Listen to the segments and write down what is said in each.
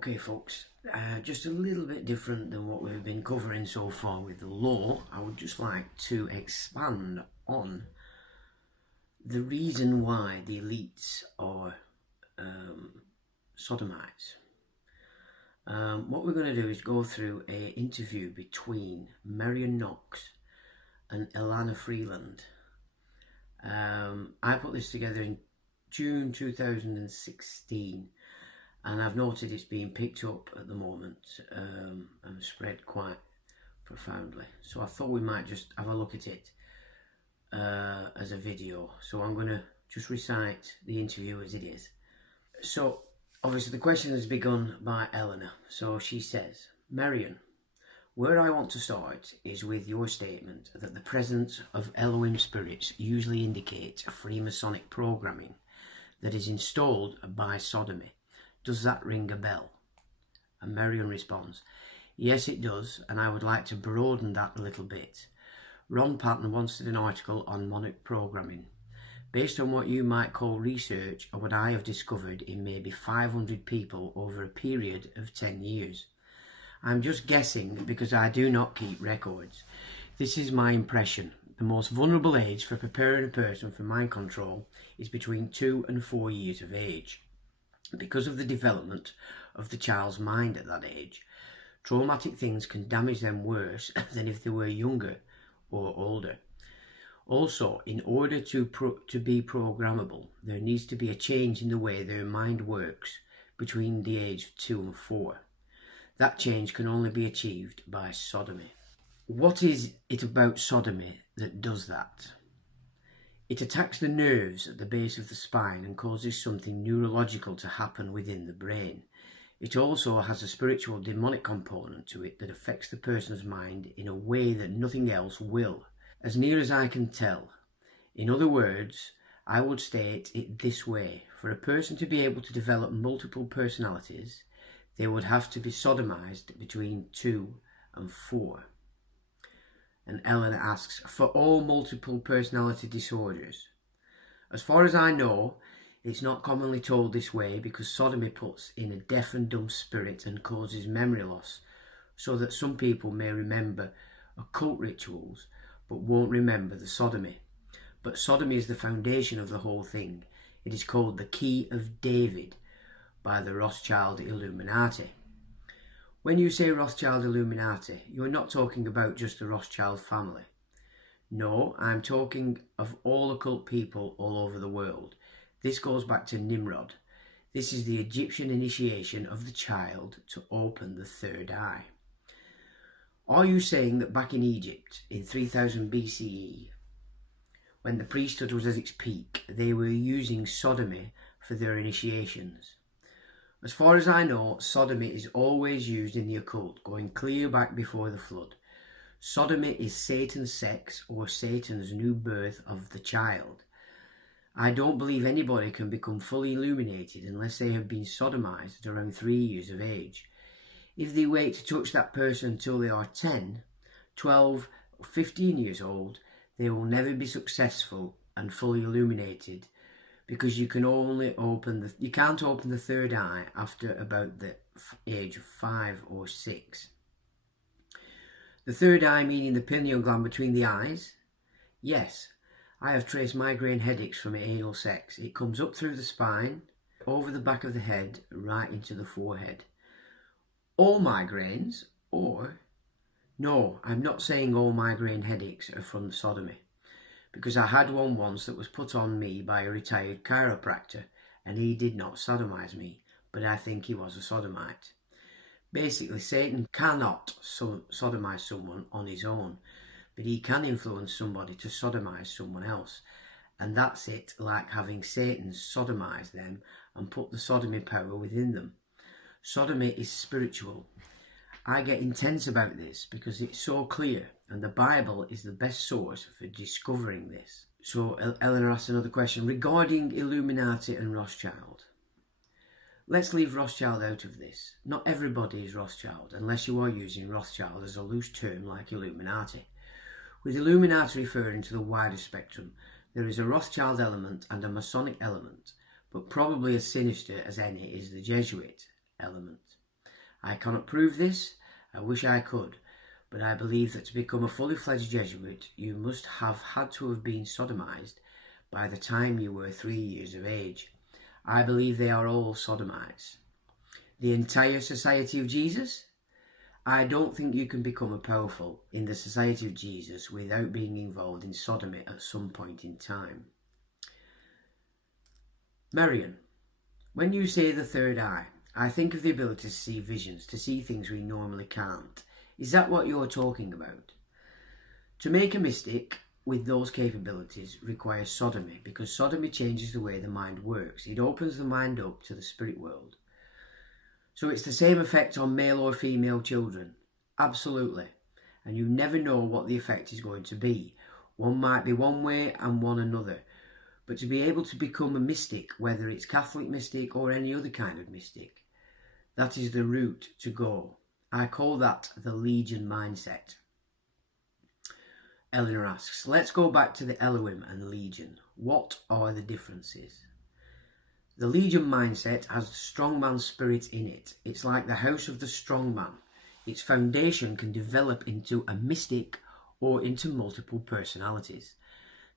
Okay folks, just a little bit different than what we've been covering so far with the law. I would just like to expand on the reason why the elites are sodomites. What we're going to do is go through an interview between Marion Knox and Ilana Freeland. I put this together in June 2016. And I've noted it's being picked up at the moment and spread quite profoundly. So I thought we might just have a look at it as a video. So I'm going to just recite the interview as it is. So obviously the question has begun by Eleanor. So she says, Marion, where I want to start is with your statement that the presence of Elohim spirits usually indicates Freemasonic programming that is installed by sodomy. Does that ring a bell? And Marion responds, yes it does, and I would like to broaden that a little bit. Ron Patton once did an article on monarch programming. Based on what you might call research or what I have discovered in maybe 500 people over a period of 10 years. I'm just guessing because I do not keep records. This is my impression. The most vulnerable age for preparing a person for mind control is between 2 and 4 years of age. Because of the development of the child's mind at that age, traumatic things can damage them worse than if they were younger or older. Also, in order to be programmable, there needs to be a change in the way their mind works between the age of 2 and 4. That change can only be achieved by sodomy. What is it about sodomy that does that? It attacks the nerves at the base of the spine and causes something neurological to happen within the brain. It also has a spiritual demonic component to it that affects the person's mind in a way that nothing else will, as near as I can tell. In other words, I would state it this way. For a person to be able to develop multiple personalities, they would have to be sodomized between 2 and 4. And Eleanor asks, for all multiple personality disorders? As far as I know, it's not commonly told this way because sodomy puts in a deaf and dumb spirit and causes memory loss, so that some people may remember occult rituals but won't remember the sodomy. But sodomy is the foundation of the whole thing. It is called the Key of David by the Rothschild Illuminati. When you say Rothschild Illuminati, you're not talking about just the Rothschild family. No, I'm talking of all occult people all over the world. This goes back to Nimrod. This is the Egyptian initiation of the child to open the third eye. Are you saying that back in Egypt in 3000 BCE, when the priesthood was at its peak, they were using sodomy for their initiations? As far as I know, sodomy is always used in the occult, going clear back before the flood. Sodomy is Satan's sex or Satan's new birth of the child. I don't believe anybody can become fully illuminated unless they have been sodomized at around 3 years of age. If they wait to touch that person until they are 10, 12 or 15 years old, they will never be successful and fully illuminated, because you can't open the third eye after about the age of 5 or 6. The third eye meaning the pineal gland between the eyes? Yes, I have traced migraine headaches from anal sex. It comes up through the spine, over the back of the head, right into the forehead. All migraines, or... No, I'm not saying all migraine headaches are from the sodomy, because I had one once that was put on me by a retired chiropractor, and he did not sodomize me, but I think he was a sodomite. Basically, Satan cannot sodomize someone on his own, but he can influence somebody to sodomize someone else, and that's it, like having Satan sodomize them and put the sodomy power within them. Sodomy is spiritual. I get intense about this because it's so clear, and the Bible is the best source for discovering this. So Eleanor asks another question regarding Illuminati and Rothschild. Let's leave Rothschild out of this. Not everybody is Rothschild, unless you are using Rothschild as a loose term like Illuminati. With Illuminati referring to the wider spectrum, there is a Rothschild element and a Masonic element, but probably as sinister as any is the Jesuit element. I cannot prove this, I wish I could, but I believe that to become a fully fledged Jesuit, you must have had to have been sodomized by the time you were 3 years of age. I believe they are all sodomites. The entire Society of Jesus? I don't think you can become a powerful in the Society of Jesus without being involved in sodomy at some point in time. Marion, when you say the third eye, I think of the ability to see visions, to see things we normally can't. Is that what you're talking about? To make a mystic with those capabilities requires sodomy, because sodomy changes the way the mind works. It opens the mind up to the spirit world. So it's the same effect on male or female children. Absolutely. And you never know what the effect is going to be. One might be one way and one another. But to be able to become a mystic, whether it's Catholic mystic or any other kind of mystic, that is the route to go. I call that the Legion mindset. Eleanor asks, let's go back to the Elohim and Legion. What are the differences? The Legion mindset has the strongman spirit in it. It's like the house of the strongman. Its foundation can develop into a mystic or into multiple personalities.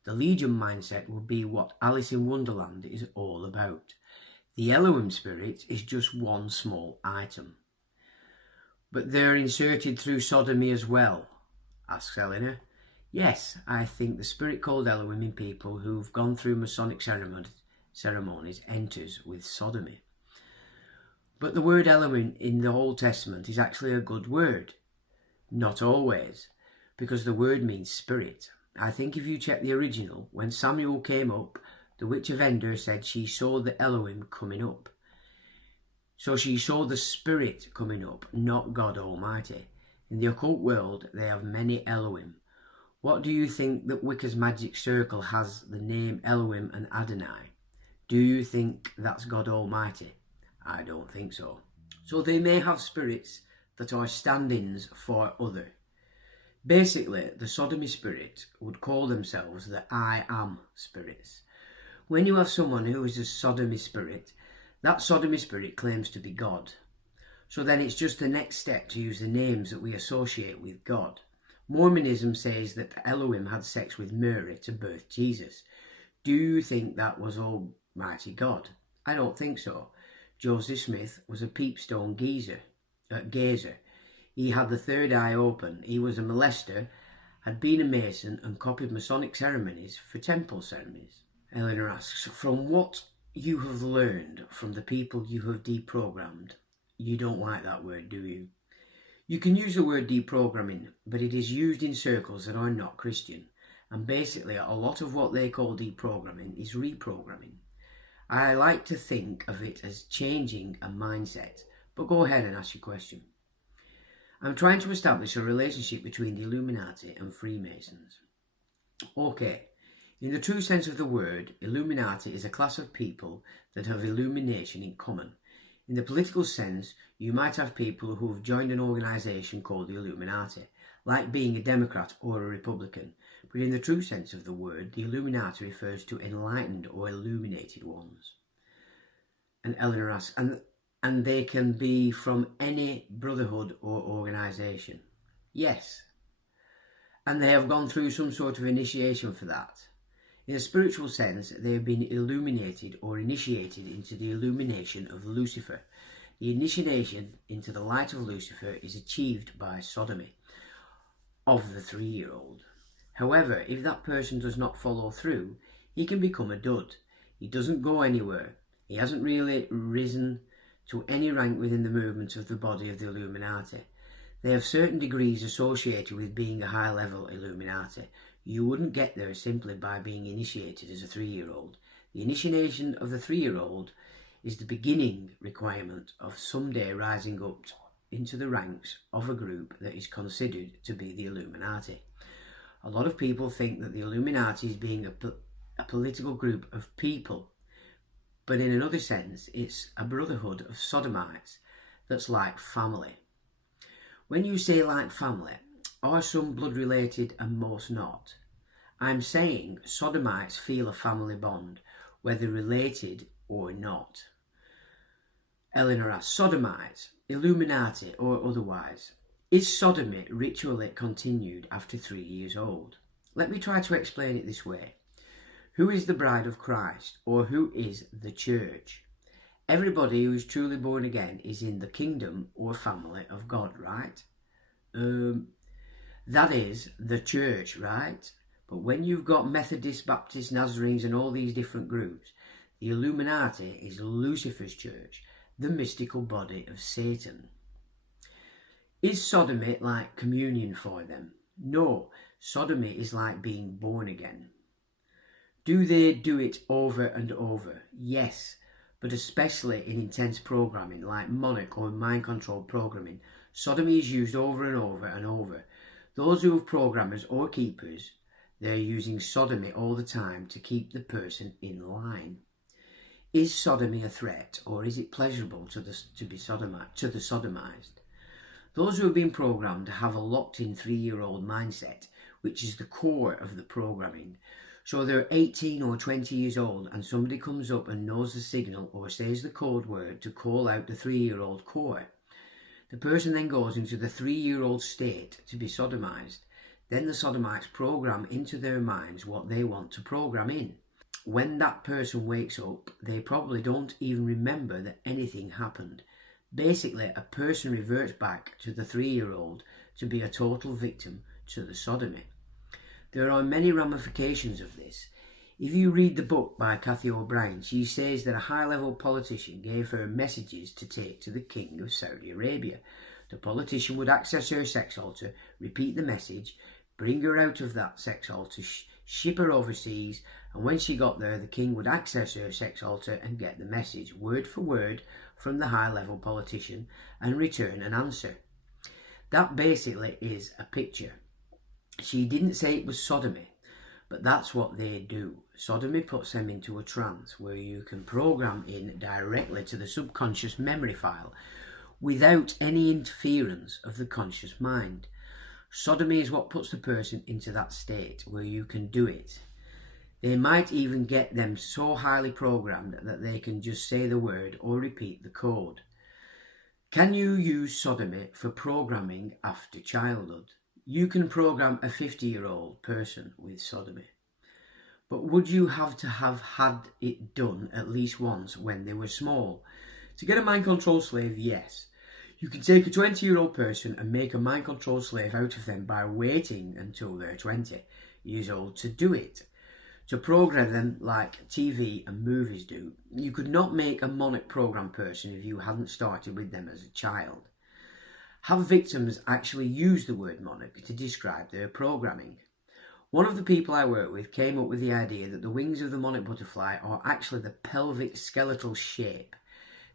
The Legion mindset will be what Alice in Wonderland is all about. The Elohim spirit is just one small item. But they're inserted through sodomy as well, asks Eleanor. Yes, I think the spirit called Elohim in people who've gone through Masonic ceremonies enters with sodomy. But the word Elohim in the Old Testament is actually a good word. Not always, because the word means spirit. I think if you check the original, when Samuel came up, the witch of Endor said she saw the Elohim coming up. So she saw the spirit coming up, not God Almighty. In the occult world, they have many Elohim. What do you think that Wicca's magic circle has the name Elohim and Adonai? Do you think that's God Almighty? I don't think so. So they may have spirits that are stand-ins for other. Basically, the sodomy spirit would call themselves the I am spirits. When you have someone who is a sodomy spirit, that sodomy spirit claims to be God. So then it's just the next step to use the names that we associate with God. Mormonism says that Elohim had sex with Mary to birth Jesus. Do you think that was Almighty God? I don't think so. Joseph Smith was a peepstone gazer. He had the third eye open. He was a molester, had been a Mason and copied Masonic ceremonies for temple ceremonies. Eleanor asks, from what you have learned from the people you have deprogrammed, you don't like that word, do you? You can use the word deprogramming, but it is used in circles that are not Christian. And basically, a lot of what they call deprogramming is reprogramming. I like to think of it as changing a mindset, but go ahead and ask your question. I'm trying to establish a relationship between the Illuminati and Freemasons. Okay, in the true sense of the word, Illuminati is a class of people that have illumination in common. In the political sense, you might have people who have joined an organisation called the Illuminati, like being a Democrat or a Republican. But in the true sense of the word, the Illuminati refers to enlightened or illuminated ones. And Eleanor asks, and they can be from any brotherhood or organisation? Yes. And they have gone through some sort of initiation for that. In a spiritual sense, they have been illuminated or initiated into the illumination of Lucifer. The initiation into the light of Lucifer is achieved by sodomy of the 3-year-old. However, if that person does not follow through, he can become a dud. He doesn't go anywhere. He hasn't really risen to any rank within the movement of the body of the Illuminati. They have certain degrees associated with being a high-level Illuminati. You wouldn't get there simply by being initiated as a 3-year-old. The initiation of the 3-year-old is the beginning requirement of someday rising up into the ranks of a group that is considered to be the Illuminati. A lot of people think that the Illuminati is being a political group of people, but in another sense, it's a brotherhood of sodomites that's like family. When you say like family, are some blood related and most not? I'm saying sodomites feel a family bond, whether related or not. Eleanor asks, sodomites, Illuminati or otherwise, is sodomy ritually continued after 3 years old? Let me try to explain it this way. Who is the bride of Christ, or who is the church? Everybody who is truly born again is in the kingdom or family of God, right? That is the church, right? But when you've got Methodists, Baptists, Nazarenes and all these different groups, the Illuminati is Lucifer's church, the mystical body of Satan. Is sodomy like communion for them? No, sodomy is like being born again. Do they do it over and over? Yes, but especially in intense programming like monarch or mind control programming, sodomy is used over and over and over. Those who have programmers or keepers, they're using sodomy all the time to keep the person in line. Is sodomy a threat, or is it pleasurable to the sodomized? Those who have been programmed have a locked-in 3-year-old mindset, which is the core of the programming. So they're 18 or 20 years old and somebody comes up and knows the signal or says the code word to call out the 3-year-old core. The person then goes into the 3-year-old state to be sodomized. Then the sodomites program into their minds what they want to program in. When that person wakes up, they probably don't even remember that anything happened. Basically, a person reverts back to the 3-year-old to be a total victim to the sodomy. There are many ramifications of this. If you read the book by Cathy O'Brien, she says that a high-level politician gave her messages to take to the King of Saudi Arabia. The politician would access her sex altar, repeat the message, bring her out of that sex altar, ship her overseas, and when she got there, the king would access her sex altar and get the message, word for word, from the high-level politician and return an answer. That basically is a picture. She didn't say it was sodomy, but that's what they do. Sodomy puts them into a trance where you can program in directly to the subconscious memory file without any interference of the conscious mind. Sodomy is what puts the person into that state where you can do it. They might even get them so highly programmed that they can just say the word or repeat the code. Can you use sodomy for programming after childhood? You can program a 50-year-old person with sodomy. But would you have to have had it done at least once when they were small? To get a mind control slave, yes. You can take a 20-year-old person and make a mind control slave out of them by waiting until they're 20 years old to do it. To program them like TV and movies do. You could not make a monarch program person if you hadn't started with them as a child. Have victims actually use the word monarch to describe their programming? One of the people I work with came up with the idea that the wings of the monarch butterfly are actually the pelvic skeletal shape.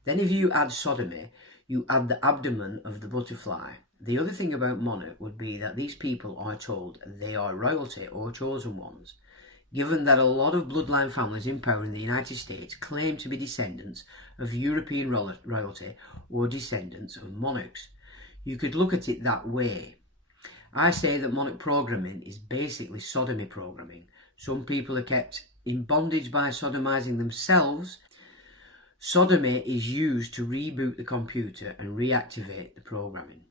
Then if you add sodomy, you add the abdomen of the butterfly. The other thing about monarch would be that these people are told they are royalty or chosen ones, given that a lot of bloodline families in power in the United States claim to be descendants of European royalty or descendants of monarchs. You could look at it that way. I say that monarch programming is basically sodomy programming. Some people are kept in bondage by sodomizing themselves. Sodomy is used to reboot the computer and reactivate the programming.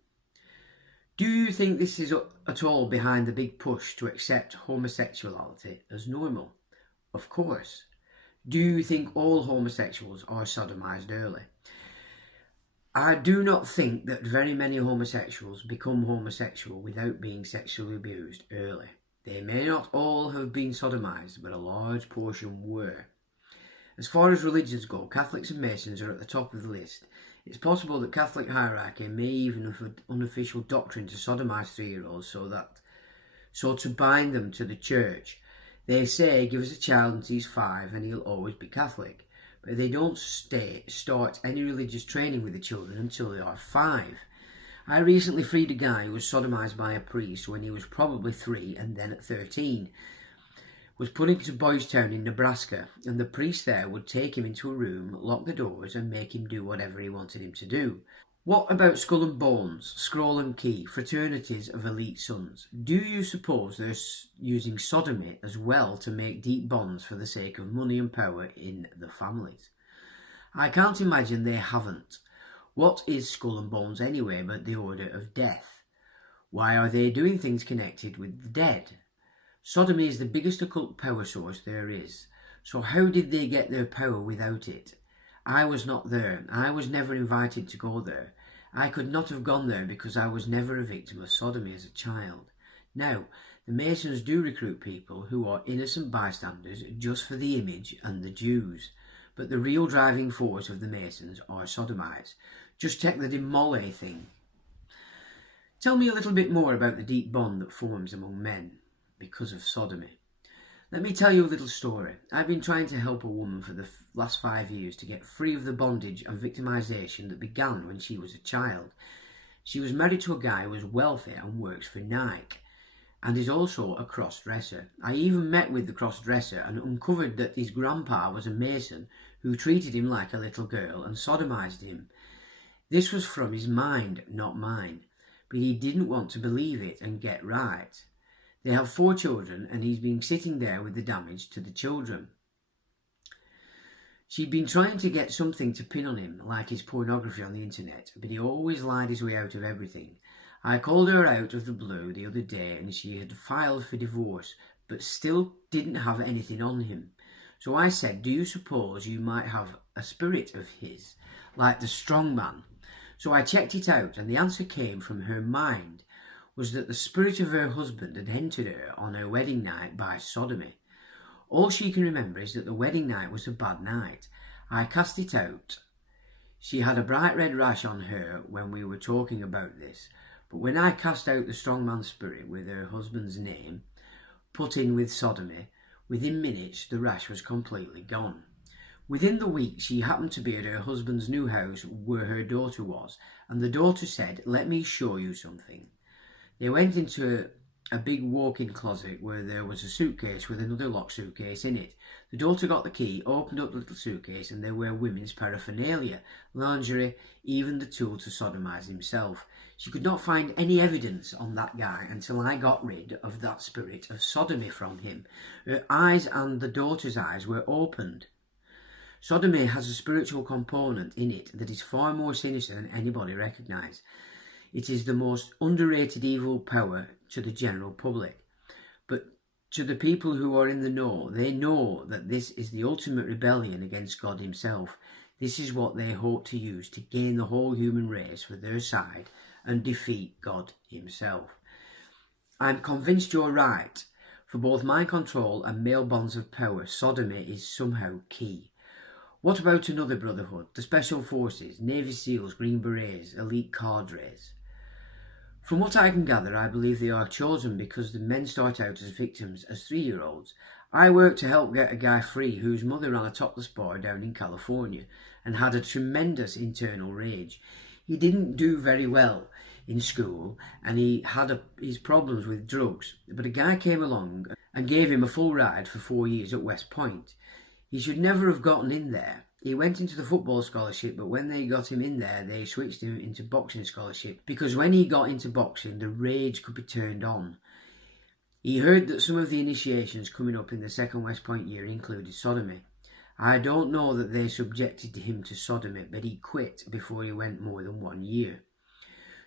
Do you think this is at all behind the big push to accept homosexuality as normal? Of course. Do you think all homosexuals are sodomized early? I do not think that very many homosexuals become homosexual without being sexually abused early. They may not all have been sodomized, but a large portion were. As far as religions go, Catholics and Masons are at the top of the list. It's possible that Catholic hierarchy may even have an unofficial doctrine to sodomize 3-year-olds so to bind them to the church. They say, give us a child until he's 5 and he'll always be Catholic. But they don't start any religious training with the children until they are 5. I recently freed a guy who was sodomized by a priest when he was probably 3 and then at 13. Was put into Boys Town in Nebraska, and the priest there would take him into a room, lock the doors and make him do whatever he wanted him to do. What about Skull and Bones, Scroll and Key, fraternities of elite sons? Do you suppose they're using sodomy as well to make deep bonds for the sake of money and power in the families? I can't imagine they haven't. What is Skull and Bones anyway but the order of death? Why are they doing things connected with the dead? Sodomy is the biggest occult power source there is. So how did they get their power without it? I was not there. I was never invited to go there. I could not have gone there because I was never a victim of sodomy as a child. Now, the Masons do recruit people who are innocent bystanders just for the image and the Jews. But the real driving force of the Masons are sodomites. Just check the Demole thing. Tell me a little bit more about the deep bond that forms among men because of sodomy. Let me tell you a little story. I've been trying to help a woman for the last 5 years to get free of the bondage and victimization that began when she was a child. She was married to a guy who was wealthy and works for Nike and is also a cross-dresser. I even met with the cross-dresser and uncovered that his grandpa was a Mason who treated him like a little girl and sodomized him. This was from his mind, not mine, but he didn't want to believe it and get right. They have 4 children and he's been sitting there with the damage to the children. She'd been trying to get something to pin on him, like his pornography on the internet, but he always lied his way out of everything. I called her out of the blue the other day and she had filed for divorce, but still didn't have anything on him. So I said, do you suppose you might have a spirit of his, like the strong man? So I checked it out and the answer came from her mind, was that the spirit of her husband had entered her on her wedding night by sodomy. All she can remember is that the wedding night was a bad night. I cast it out. She had a bright red rash on her when we were talking about this, but when I cast out the strongman spirit with her husband's name, put in with sodomy, within minutes the rash was completely gone. Within the week she happened to be at her husband's new house where her daughter was, and the daughter said, let me show you something. They went into a big walk-in closet where there was a suitcase with another locked suitcase in it. The daughter got the key, opened up the little suitcase, and there were women's paraphernalia, lingerie, even the tool to sodomize himself. She could not find any evidence on that guy until I got rid of that spirit of sodomy from him. Her eyes and the daughter's eyes were opened. Sodomy has a spiritual component in it that is far more sinister than anybody recognised. It is the most underrated evil power to the general public. But to the people who are in the know, they know that this is the ultimate rebellion against God himself. This is what they hope to use to gain the whole human race for their side and defeat God himself. I'm convinced you're right. For both mind control and male bonds of power, sodomy is somehow key. What about another brotherhood, the Special Forces, Navy SEALs, Green Berets, elite cadres? From what I can gather, I believe they are chosen because the men start out as victims as 3-year-olds. I worked to help get a guy free whose mother ran a topless bar down in California and had a tremendous internal rage. He didn't do very well in school and he had his problems with drugs, but a guy came along and gave him a full ride for 4 years at West Point. He should never have gotten in there. He went into the football scholarship, but when they got him in there, they switched him into boxing scholarship because when he got into boxing, the rage could be turned on. He heard that some of the initiations coming up in the second West Point year included sodomy. I don't know that they subjected him to sodomy, but he quit before he went more than 1 year.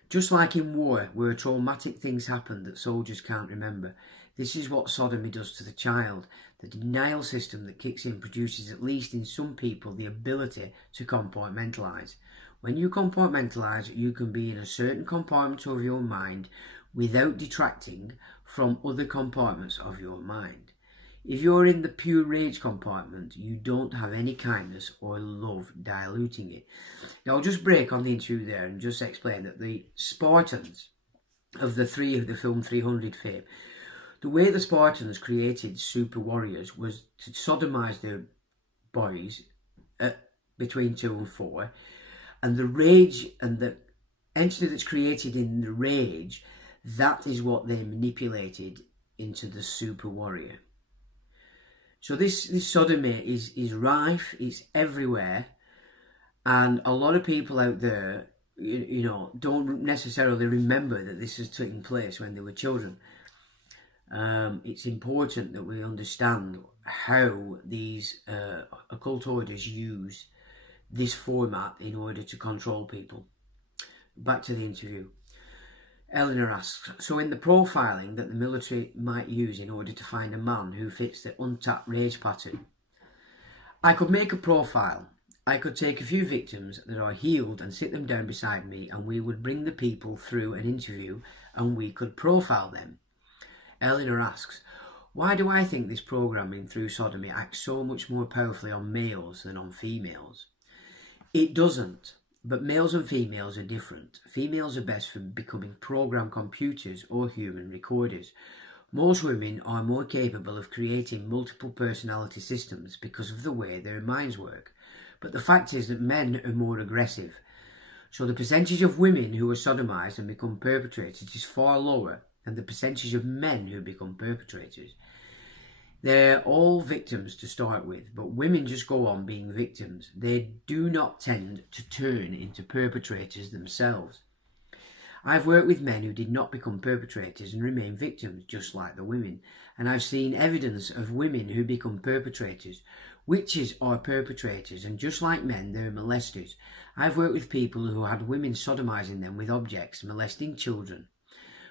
Just like in war, where traumatic things happen that soldiers can't remember, this is what sodomy does to the child. The denial system that kicks in produces, at least in some people, the ability to compartmentalise. When you compartmentalise, you can be in a certain compartment of your mind without detracting from other compartments of your mind. If you're in the pure rage compartment, you don't have any kindness or love diluting it. Now I'll just break on the interview there and just explain that the Spartans of the film 300 fame, the way the Spartans created super warriors was to sodomize their boys between 2 and 4, and the rage and the entity that's created in the rage, that is what they manipulated into the super warrior. So this sodomy is rife, it's everywhere, and a lot of people out there, you know, don't necessarily remember that this has taken place when they were children. It's important that we understand how these occult orders use this format in order to control people. Back to the interview. Eleanor asks, so in the profiling that the military might use in order to find a man who fits the untapped rage pattern, I could make a profile. I could take a few victims that are healed and sit them down beside me, and we would bring the people through an interview and we could profile them. Eleanor asks, why do I think this programming through Sodomy acts so much more powerfully on males than on females? It doesn't, but males and females are different. Females are best for becoming programmed computers or human recorders. Most women are more capable of creating multiple personality systems because of the way their minds work. But the fact is that men are more aggressive. So the percentage of women who are sodomized and become perpetrators is far lower than the percentage of men who become perpetrators. They're all victims to start with, but women just go on being victims. They do not tend to turn into perpetrators themselves. I've worked with men who did not become perpetrators and remain victims, just like the women. And I've seen evidence of women who become perpetrators. Witches are perpetrators, and just like men, they're molesters. I've worked with people who had women sodomizing them with objects, molesting children.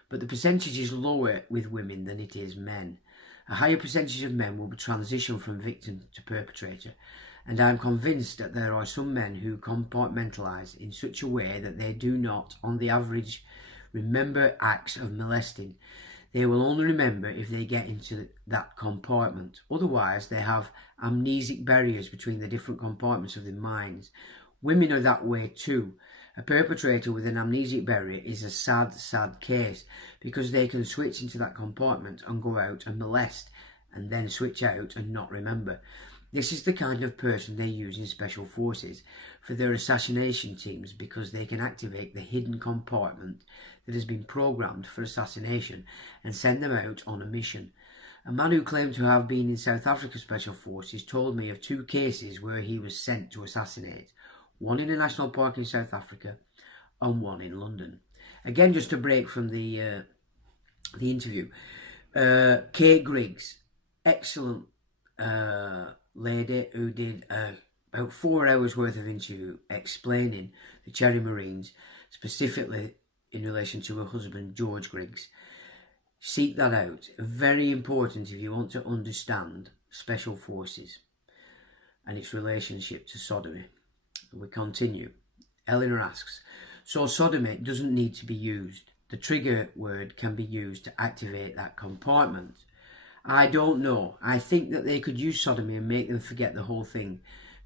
But the percentage is lower with women than it is men. A higher percentage of men will be transitioned from victim to perpetrator, and I'm convinced that there are some men who compartmentalise in such a way that they do not, on the average, remember acts of molesting. They will only remember if they get into that compartment. Otherwise, they have amnesic barriers between the different compartments of their minds. Women are that way too. A perpetrator with an amnesic barrier is a sad, sad case, because they can switch into that compartment and go out and molest, and then switch out and not remember. This is the kind of person they use in special forces for their assassination teams, because they can activate the hidden compartment that has been programmed for assassination and send them out on a mission. A man who claimed to have been in South Africa Special Forces told me of 2 cases where he was sent to assassinate. One in a national park in South Africa and one in London. Again, just a break from the interview. Kate Griggs, excellent lady who did about 4 hours worth of interview explaining the Cherry Marines, specifically in relation to her husband George Griggs. Seek that out. Very important if you want to understand Special Forces and its relationship to sodomy. We continue. Eleanor asks, so sodomy doesn't need to be used. The trigger word can be used to activate that compartment. I don't know. I think that they could use sodomy and make them forget the whole thing.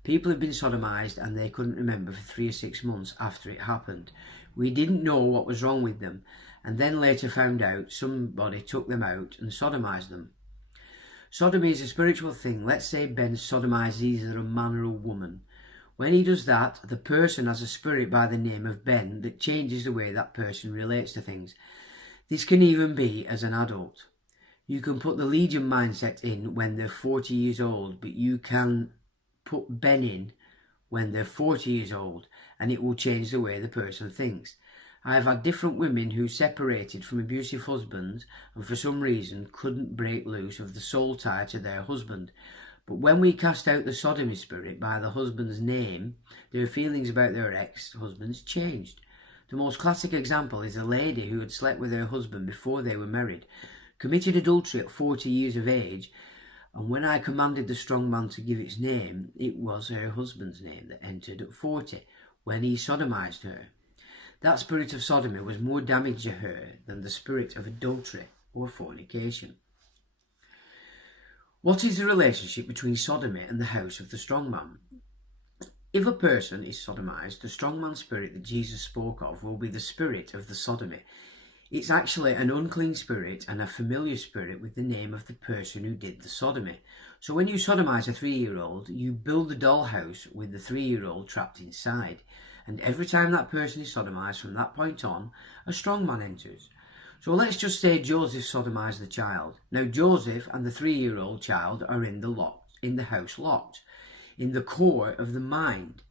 People have been sodomized and they couldn't remember for 3 or 6 months after it happened. We didn't know what was wrong with them, and then later found out somebody took them out and sodomized them. Sodomy is a spiritual thing. Let's say Ben sodomizes either a man or a woman. When he does that, the person has a spirit by the name of Ben that changes the way that person relates to things. This can even be as an adult. You can put the Legion mindset in when they're 40 years old, but you can put Ben in when they're 40 years old, and it will change the way the person thinks. I have had different women who separated from abusive husbands and for some reason couldn't break loose of the soul tie to their husband. But when we cast out the sodomy spirit by the husband's name, their feelings about their ex-husbands changed. The most classic example is a lady who had slept with her husband before they were married, committed adultery at 40 years of age, and when I commanded the strong man to give its name, it was her husband's name that entered at 40, when he sodomized her. That spirit of sodomy was more damage to her than the spirit of adultery or fornication. What is the relationship between sodomy and the house of the strongman? If a person is sodomized, the strongman spirit that Jesus spoke of will be the spirit of the sodomy. It's actually an unclean spirit and a familiar spirit with the name of the person who did the sodomy. So when you sodomize a 3-year-old, you build the dollhouse with the 3-year-old trapped inside. And every time that person is sodomized from that point on, a strongman enters. So let's just say Joseph sodomized the child. Now Joseph and the 3-year-old child are in the house locked, in the core of the mind.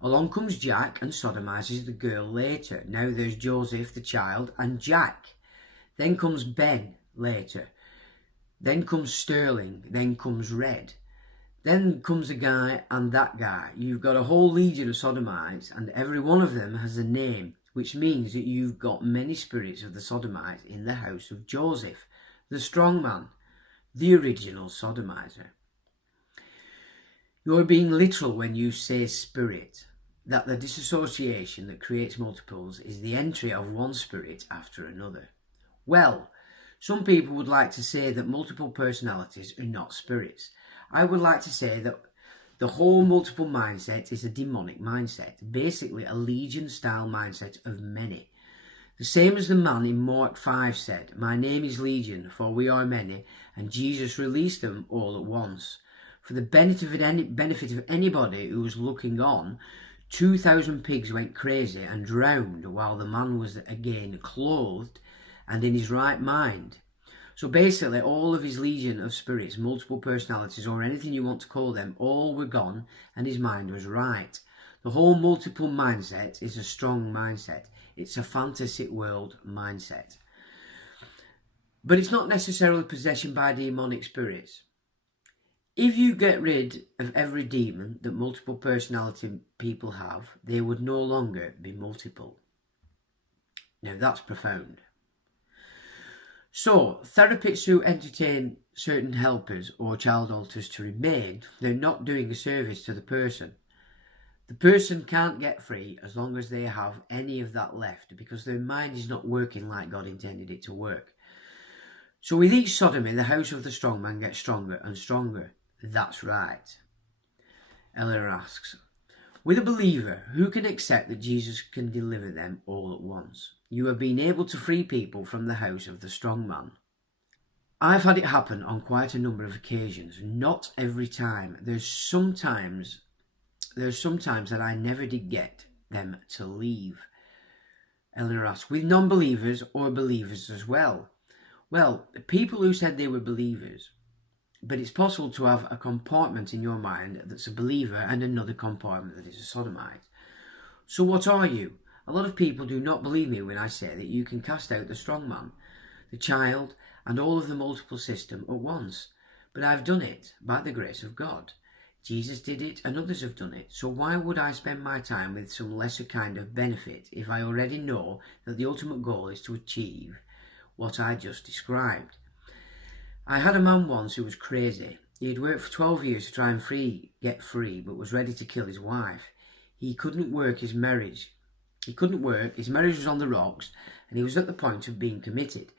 Along comes Jack and sodomizes the girl later. Now there's Joseph, the child, and Jack. Then comes Ben later. Then comes Sterling. Then comes Red. Then comes a guy and that guy. You've got a whole legion of sodomites, and every one of them has a name, which means that you've got many spirits of the sodomites in the house of Joseph, the strong man, the original sodomizer. You're being literal when you say spirit, that the disassociation that creates multiples is the entry of one spirit after another. Well, some people would like to say that multiple personalities are not spirits. I would like to say that the whole multiple mindset is a demonic mindset, basically a legion-style mindset of many. The same as the man in Mark 5 said, "My name is Legion, for we are many," and Jesus released them all at once. For the benefit of anybody who was looking on, 2,000 pigs went crazy and drowned while the man was again clothed and in his right mind. So basically, all of his legion of spirits, multiple personalities, or anything you want to call them, all were gone and his mind was right. The whole multiple mindset is a strong mindset. It's a fantasy world mindset. But it's not necessarily possession by demonic spirits. If you get rid of every demon that multiple personality people have, they would no longer be multiple. Now that's profound. So, therapists who entertain certain helpers or child alters to remain, they're not doing a service to the person. The person can't get free as long as they have any of that left, because their mind is not working like God intended it to work. So with each sodomy, the house of the strong man gets stronger and stronger. That's right. Eleanor asks, with a believer, who can accept that Jesus can deliver them all at once? You have been able to free people from the house of the strong man. I've had it happen on quite a number of occasions, not every time. There's sometimes that I never did get them to leave. Eleanor asks, with non-believers or believers as well? Well, people who said they were believers, but it's possible to have a compartment in your mind that's a believer and another compartment that is a sodomite. So what are you? A lot of people do not believe me when I say that you can cast out the strong man, the child, and all of the multiple system at once. But I've done it by the grace of God. Jesus did it and others have done it. So why would I spend my time with some lesser kind of benefit if I already know that the ultimate goal is to achieve what I just described? I had a man once who was crazy. He had worked for 12 years to try and get free, but was ready to kill his wife. He couldn't work his marriage. His marriage was on the rocks, and he was at the point of being committed.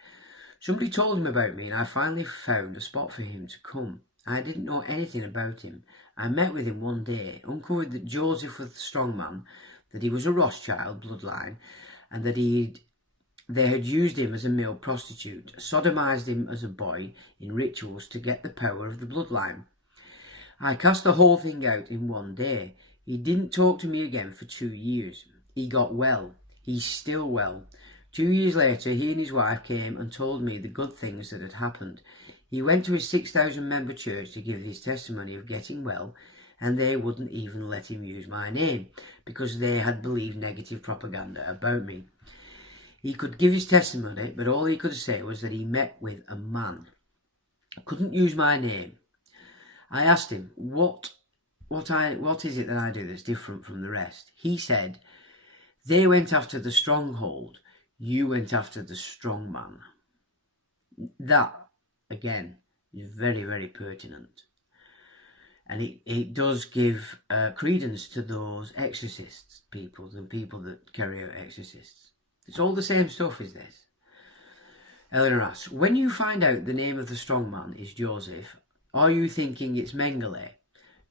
Somebody told him about me, and I finally found a spot for him to come. I didn't know anything about him. I met with him one day, uncovered that Joseph was the strong man, that he was a Rothschild bloodline, and that they had used him as a male prostitute, sodomized him as a boy in rituals to get the power of the bloodline. I cast the whole thing out in one day. He didn't talk to me again for 2 years. He got well. He's still well. 2 years later, he and his wife came and told me the good things that had happened. He went to his 6,000 member church to give his testimony of getting well, and they wouldn't even let him use my name because they had believed negative propaganda about me. He could give his testimony, but all he could say was that he met with a man. Couldn't use my name. I asked him, what is it that I do that's different from the rest? He said, they went after the stronghold, you went after the strong man. That, again, is very, very pertinent. And it does give credence to those exorcists, the people that carry out exorcists. It's all the same stuff, is this? Eleanor asks, when you find out the name of the strong man is Joseph, are you thinking it's Mengele?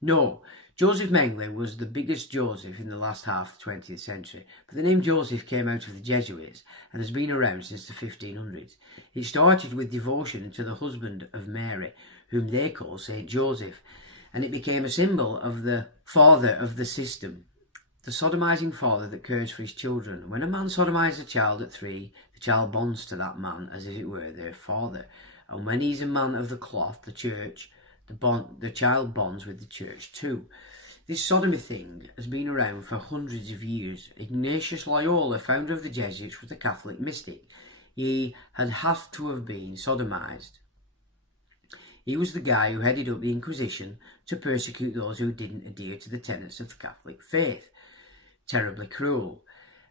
No, Joseph Mengele was the biggest Joseph in the last half of the 20th century, but the name Joseph came out of the Jesuits and has been around since the 1500s. It started with devotion to the husband of Mary, whom they call Saint Joseph, and it became a symbol of the father of the system, the sodomizing father that cares for his children. When a man sodomizes a child at 3, the child bonds to that man as if it were their father. And when he's a man of the cloth, the church, the child bonds with the church too. This sodomy thing has been around for hundreds of years. Ignatius Loyola, founder of the Jesuits, was a Catholic mystic. He had to have been sodomized. He was the guy who headed up the Inquisition to persecute those who didn't adhere to the tenets of the Catholic faith. Terribly cruel.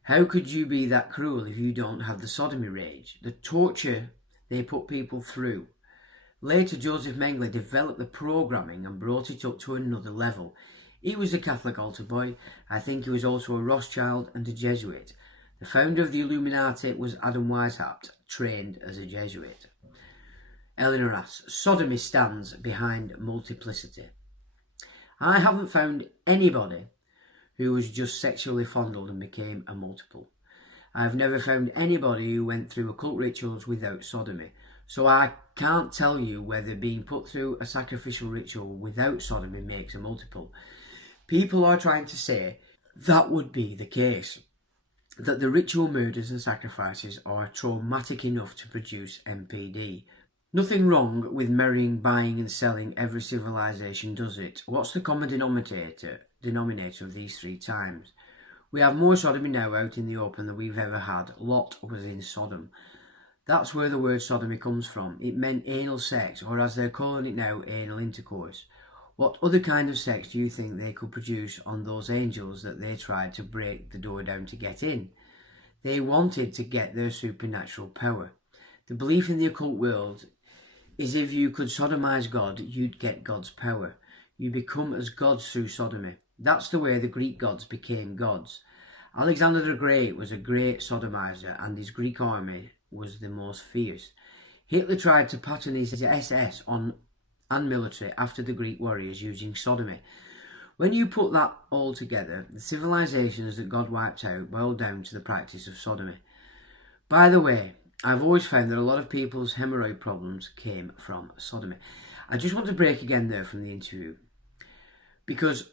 How could you be that cruel if you don't have the sodomy rage, the torture they put people through? Later, Joseph Mengele developed the programming and brought it up to another level. He was a Catholic altar boy. I think he was also a Rothschild and a Jesuit. The founder of the Illuminati was Adam Weishaupt, trained as a Jesuit. Eleanor asks, sodomy stands behind multiplicity. I haven't found anybody who was just sexually fondled and became a multiple. I've never found anybody who went through occult rituals without sodomy. So I can't tell you whether being put through a sacrificial ritual without sodomy makes a multiple. People are trying to say that would be the case, that the ritual murders and sacrifices are traumatic enough to produce MPD. Nothing wrong with marrying, buying and selling. Every civilization does it. What's the common denominator of these three times? We have more sodomy now out in the open than we've ever had. Lot was in Sodom. That's where the word sodomy comes from. It meant anal sex, or as they're calling it now, anal intercourse. What other kind of sex do you think they could produce on those angels that they tried to break the door down to get in? They wanted to get their supernatural power. The belief in the occult world is if you could sodomize God, you'd get God's power. You become as gods through sodomy. That's the way the Greek gods became gods. Alexander the Great was a great sodomizer, and his Greek army was the most fierce. Hitler tried to pattern his SS on and military after the Greek warriors using sodomy. When you put that all together, the civilizations that God wiped out boiled down to the practice of sodomy. By the way, I've always found that a lot of people's hemorrhoid problems came from sodomy. I just want to break again there from the interview, because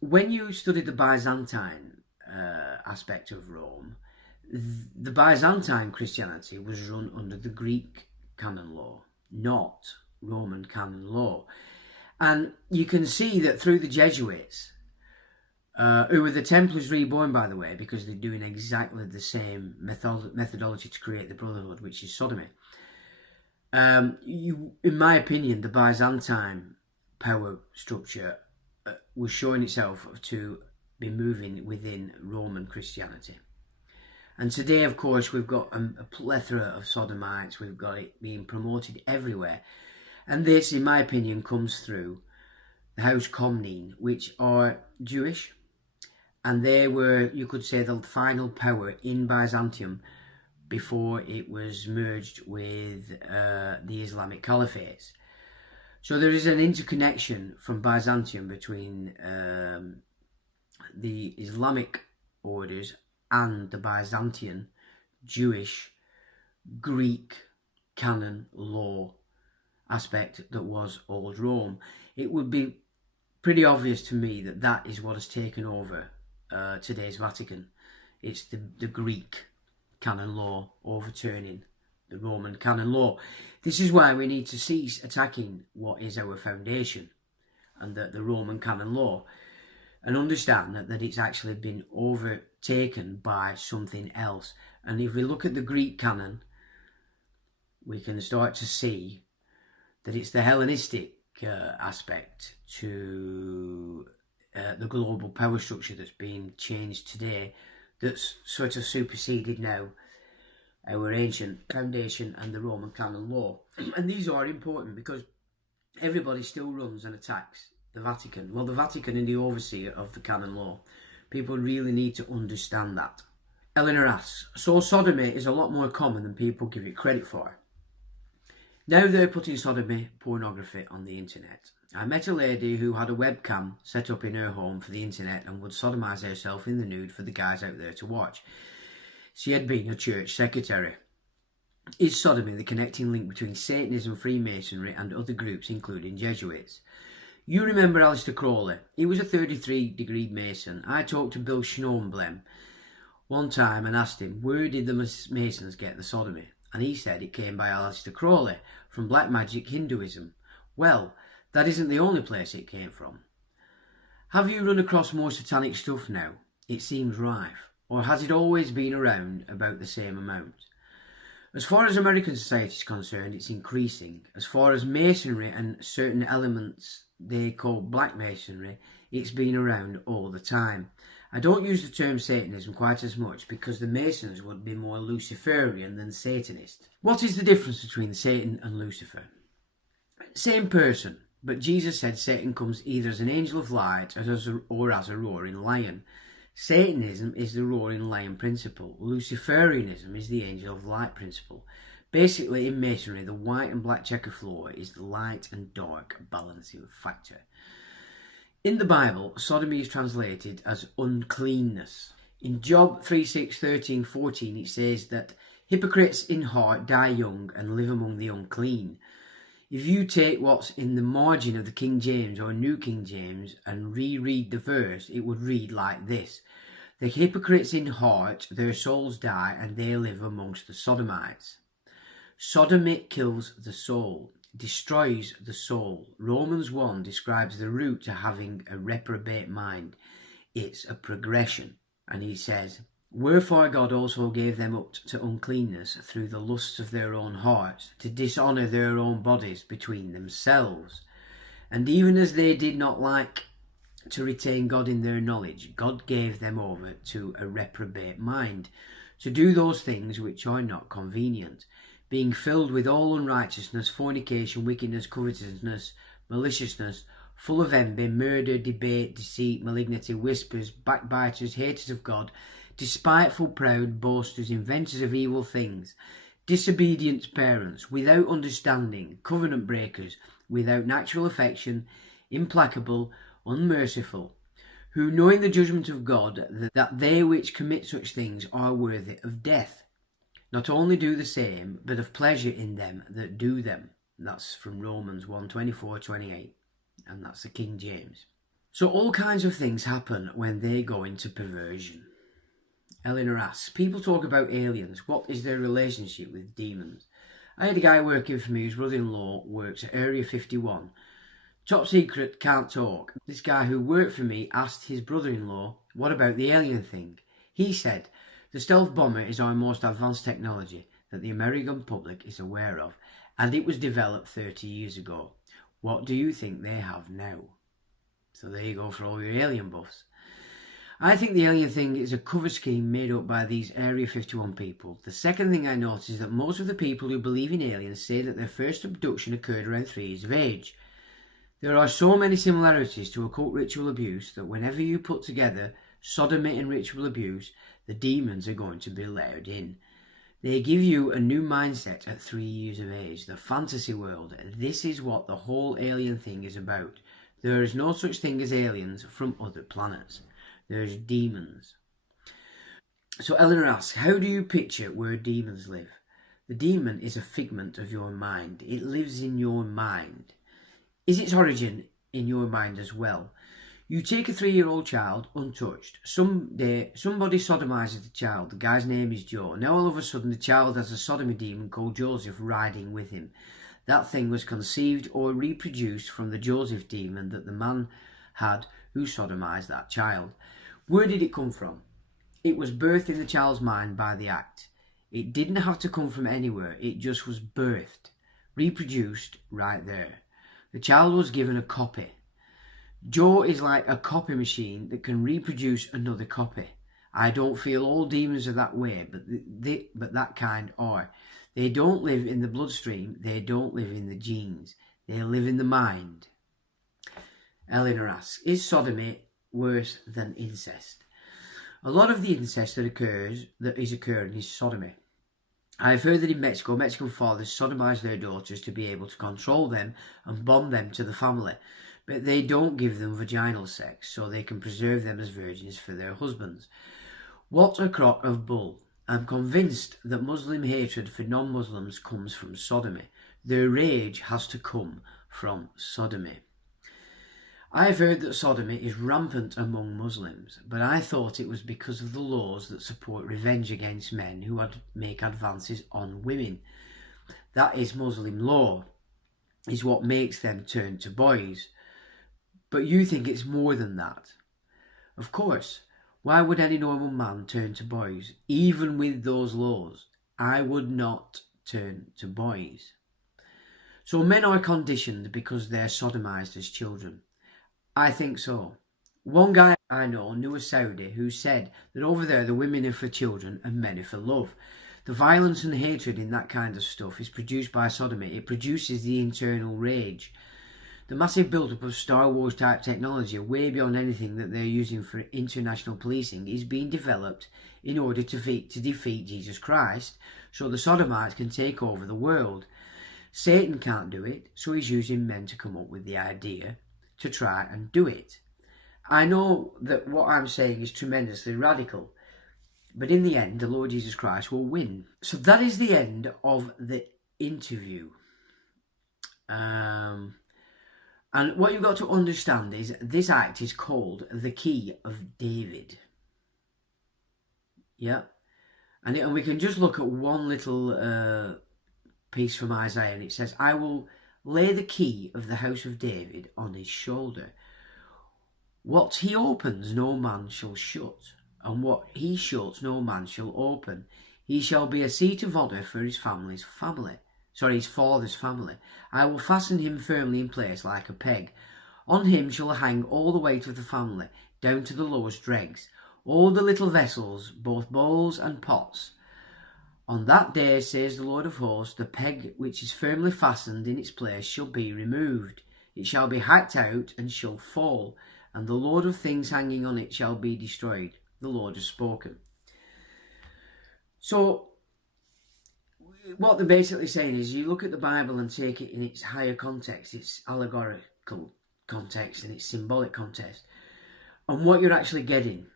when you studied the Byzantine aspect of Rome, the Byzantine Christianity was run under the Greek canon law, not Roman canon law. And you can see that through the Jesuits, who were the Templars reborn, by the way, because they're doing exactly the same methodology to create the Brotherhood, which is sodomy. In my opinion, the Byzantine power structure was showing itself to be moving within Roman Christianity. And today, of course, we've got a plethora of sodomites. We've got it being promoted everywhere. And this, in my opinion, comes through the House Comnene, which are Jewish. And they were, you could say, the final power in Byzantium before it was merged with the Islamic Caliphates. So there is an interconnection from Byzantium between the Islamic orders and the Byzantine, Jewish, Greek canon law aspect that was Old Rome. It would be pretty obvious to me that that is what has taken over today's Vatican. It's the Greek canon law overturning the Roman canon law. This is why we need to cease attacking what is our foundation and the Roman canon law, and understand that it's actually been overtaken by something else. And if we look at the Greek canon, we can start to see that it's the Hellenistic aspect to the global power structure that's being changed today, that's sort of superseded now our ancient foundation and the Roman canon law. And these are important because everybody still runs and attacks the Vatican. Well, the Vatican and the overseer of the canon law. People really need to understand that. Eleanor asks, so sodomy is a lot more common than people give it credit for. Now they're putting sodomy pornography on the internet. I met a lady who had a webcam set up in her home for the internet and would sodomise herself in the nude for the guys out there to watch. She had been a church secretary. Is sodomy the connecting link between Satanism, Freemasonry and other groups, including Jesuits? You remember Aleister Crowley? He was a 33-degree Mason. I talked to Bill Schnorenblem one time and asked him, where did the Masons get the sodomy? And he said it came by Aleister Crowley, from Black Magic Hinduism. Well, that isn't the only place it came from. Have you run across more satanic stuff now? It seems rife. Or has it always been around about the same amount? As far as American society is concerned, it's increasing. As far as masonry and certain elements they call black masonry, it's been around all the time. I don't use the term Satanism quite as much because the Masons would be more Luciferian than Satanist. What is the difference between Satan and Lucifer? Same person, but Jesus said Satan comes either as an angel of light or as a roaring lion. Satanism is the roaring lion principle. Luciferianism is the angel of light principle. Basically, in Masonry, the white and black checker floor is the light and dark balancing factor. In the Bible, sodomy is translated as uncleanness. In Job 3:6, 13, 14, it says that hypocrites in heart die young and live among the unclean. If you take what's in the margin of the King James or New King James and reread the verse, it would read like this. The hypocrites in heart, their souls die, and they live amongst the sodomites. Sodomy kills the soul, destroys the soul. Romans 1 describes the route to having a reprobate mind. It's a progression. And he says, wherefore God also gave them up to uncleanness through the lusts of their own hearts, to dishonour their own bodies between themselves. And even as they did not like to retain God in their knowledge, God gave them over to a reprobate mind, to do those things which are not convenient, being filled with all unrighteousness, fornication, wickedness, covetousness, maliciousness, full of envy, murder, debate, deceit, malignity, whispers, backbiters, haters of God, despiteful, proud, boasters, inventors of evil things, disobedient parents, without understanding, covenant breakers, without natural affection, implacable, unmerciful, who knowing the judgment of God, that they which commit such things are worthy of death, not only do the same, but have pleasure in them that do them. That's from Romans 1, 24, 28, and that's the King James. So all kinds of things happen when they go into perversion. Eleanor asks, people talk about aliens. What is their relationship with demons? I had a guy working for me whose brother-in-law works at Area 51. Top secret, can't talk. This guy who worked for me asked his brother-in-law, what about the alien thing? He said, the stealth bomber is our most advanced technology that the American public is aware of, and it was developed 30 years ago. What do you think they have now? So there you go for all your alien buffs. I think the alien thing is a cover scheme made up by these Area 51 people. The second thing I noticed is that most of the people who believe in aliens say that their first abduction occurred around 3 years of age. There are so many similarities to occult ritual abuse that whenever you put together sodomy and ritual abuse, the demons are going to be layered in. They give you a new mindset at 3 years of age, the fantasy world. This is what the whole alien thing is about. There is no such thing as aliens from other planets. There's demons. So Eleanor asks, how do you picture where demons live? The demon is a figment of your mind. It lives in your mind. Is its origin in your mind as well? You take a 3-year-old child, untouched. Someday, somebody sodomizes the child. The guy's name is Joe. Now all of a sudden, the child has a sodomy demon called Joseph riding with him. That thing was conceived or reproduced from the Joseph demon that the man had who sodomized that child. Where did it come from? It was birthed in the child's mind by the act. It didn't have to come from anywhere. It just was birthed, reproduced right there. The child was given a copy. Joe is like a copy machine that can reproduce another copy. I don't feel all demons are that way, but that kind are. They don't live in the bloodstream. They don't live in the genes. They live in the mind. Eleanor asks, is sodomy worse than incest? A lot of the incest that is occurring is sodomy. I've heard that in Mexico, Mexican fathers sodomize their daughters to be able to control them and bond them to the family. But they don't give them vaginal sex, so they can preserve them as virgins for their husbands. What a crock of bull. I'm convinced that Muslim hatred for non-Muslims comes from sodomy. Their rage has to come from sodomy. I've heard that sodomy is rampant among Muslims, but I thought it was because of the laws that support revenge against men who make advances on women. That is Muslim law, is what makes them turn to boys. But you think it's more than that. Of course, why would any normal man turn to boys, even with those laws? I would not turn to boys. So men are conditioned because they're sodomized as children. I think so. One guy I know knew a Saudi who said that over there the women are for children and men are for love. The violence and hatred in that kind of stuff is produced by sodomy. It produces the internal rage. The massive build-up of Star Wars type technology, way beyond anything that they're using for international policing, is being developed in order to defeat Jesus Christ, so the sodomites can take over the world. Satan can't do it, so he's using men to come up with the idea to try and do it. I know that what I'm saying is tremendously radical, but in the end, the Lord Jesus Christ will win. So that is the end of the interview. And what you've got to understand is this act is called the Key of David. Yeah. And we can just look at one little piece from Isaiah, and it says, I will lay the key of the house of David on his shoulder. What he opens no man shall shut, and what he shuts no man shall open. He shall be a seat of honour for his father's family. I will fasten him firmly in place like a peg. On him shall hang all the weight of the family, down to the lowest dregs, all the little vessels, both bowls and pots. On that day, says the Lord of hosts, the peg which is firmly fastened in its place shall be removed. It shall be hacked out and shall fall, and the Lord of things hanging on it shall be destroyed. The Lord has spoken. So, what they're basically saying is you look at the Bible and take it in its higher context, its allegorical context and its symbolic context. And what you're actually getting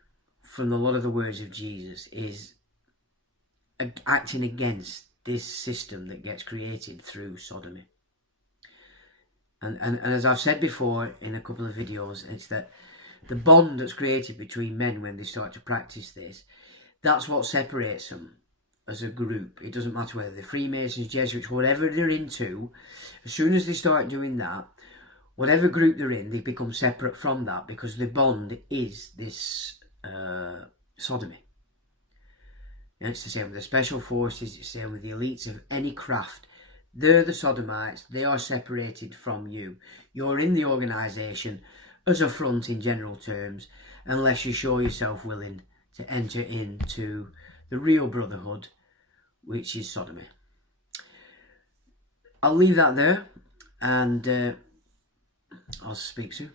from a lot of the words of Jesus is acting against this system that gets created through sodomy. And as I've said before in a couple of videos, it's that the bond that's created between men when they start to practice this, that's what separates them as a group. It doesn't matter whether they're Freemasons, Jesuits, whatever they're into. As soon as they start doing that, whatever group they're in, they become separate from that because the bond is this sodomy. And it's the same with the special forces, it's the same with the elites of any craft. They're the sodomites, they are separated from you. You're in the organisation as a front in general terms, unless you show yourself willing to enter into the real brotherhood, which is sodomy. I'll leave that there, and I'll speak soon.